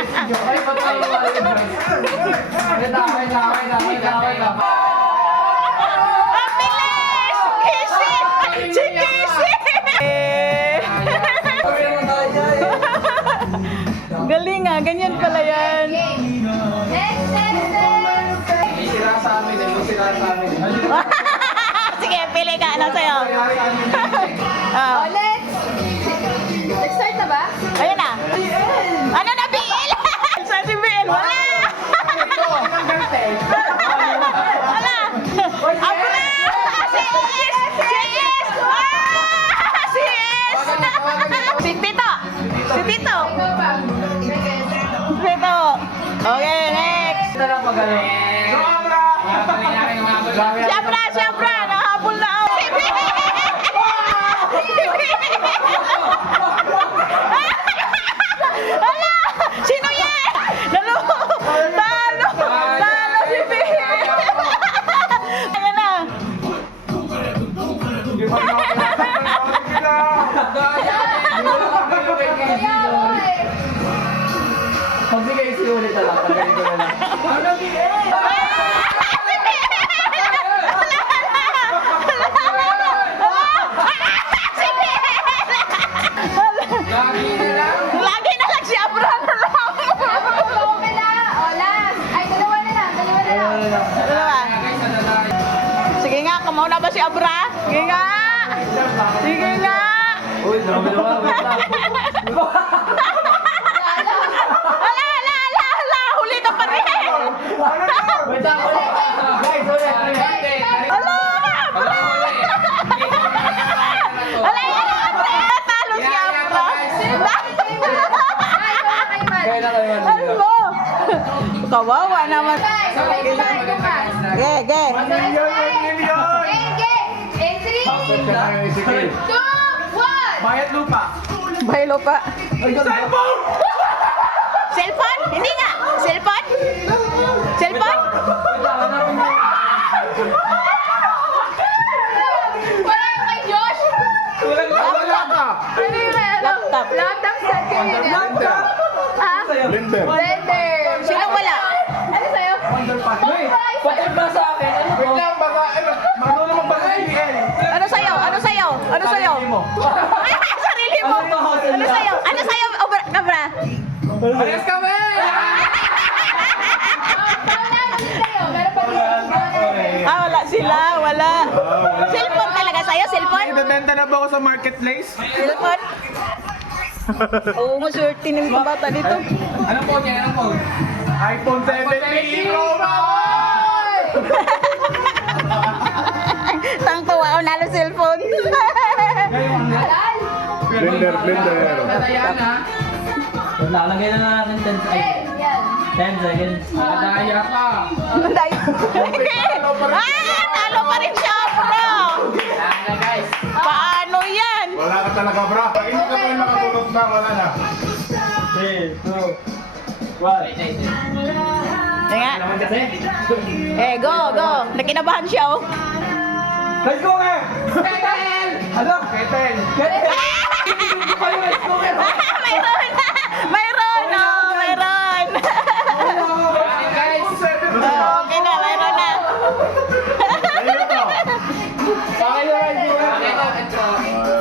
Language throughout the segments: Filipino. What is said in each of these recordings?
Ay, ba't kayo wala? Damay na. Ang bilis! Kisi! Si Kisi! Galing ah, ganyan pala yan. May sira sa amin, may sira sa amin. Sige, pili ka. Ano sa'yo? Ah. Let's start na ba? Ayun na. Ano na, BL? Saan si BL? Wala! Wala! Abra! Si Is! Si Is! Si Is! Si Tito! Si Tito! Tito! Okay, next! Ito lang magaling. Siyempre! Siyempre! Nakahabol na ako! Si BL! Si BL! Hala! Sino yan? Talo si BL! Ayan na! Pag di kayo sinulit na lang, pagaling ko na lang. Ano Lagi na lang. Lagi na lang si Abraham na lang. Okay na. O, last. Ay, dalawa na lang. Dalawa. Sige nga, kumaw na ba si Abra? Sige nga. Sige nga. Uy, dalawa. Hala. Huli ka pa rin. Wait lang. Guys, ulit. Hala. Hala yan ang Abra. Talo si Abra. Kaya na kayo. Ano mo? Kawawa naman. Ge. Bayad lupa. Baylo pa. Cellphone! Cellphone? Hindi nga. Cellphone? Cellphone? Laptop. Sino wala? Ano sa'yo? Patid ba sa akin? Wait lang, baka, marunong magbasa ng BL. Ano sa'yo? Sarili mo. Ano sa'yo, Abra? Alas kami! Wala sila. Wala. Cellphone talaga sa'yo? Cellphone? Ibebenta na ba ako sa marketplace? Cellphone? Oo, maswerte ng mga bata dito. Anong phone niya? Anong phone? iPhone 17 Pro Max! Tangtuwa ako nalo cellphone. Blender. Tatayaan ha? Lalagay na natin 10 seconds. Madaya pa. Talo pa rin siya, bro. Yan na guys. Paano yan? Wala ka talaga, bro. Pag hindi ka pa makatulog na, wala na. 3, 2, 1. Nga. Naman kasi. Go. Nakinabahan siya, oh. Let's go nga! Ketel! Ano? Ketel! Mayroon. Guys! Okay na, mayroon na.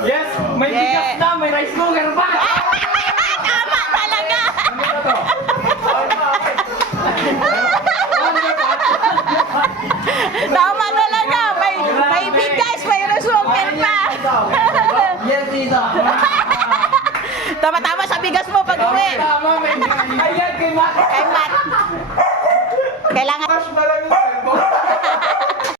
Yes! May bigas na! May rice cooker pa! Tama talaga. Tama talaga. May bigas, may resuker pa. Yes, dito! Tama sa bigas mo pag uwi. Tama, may ayan kay Matt! Kay Matt. Kailangan. Cash ba lang yung cellphone?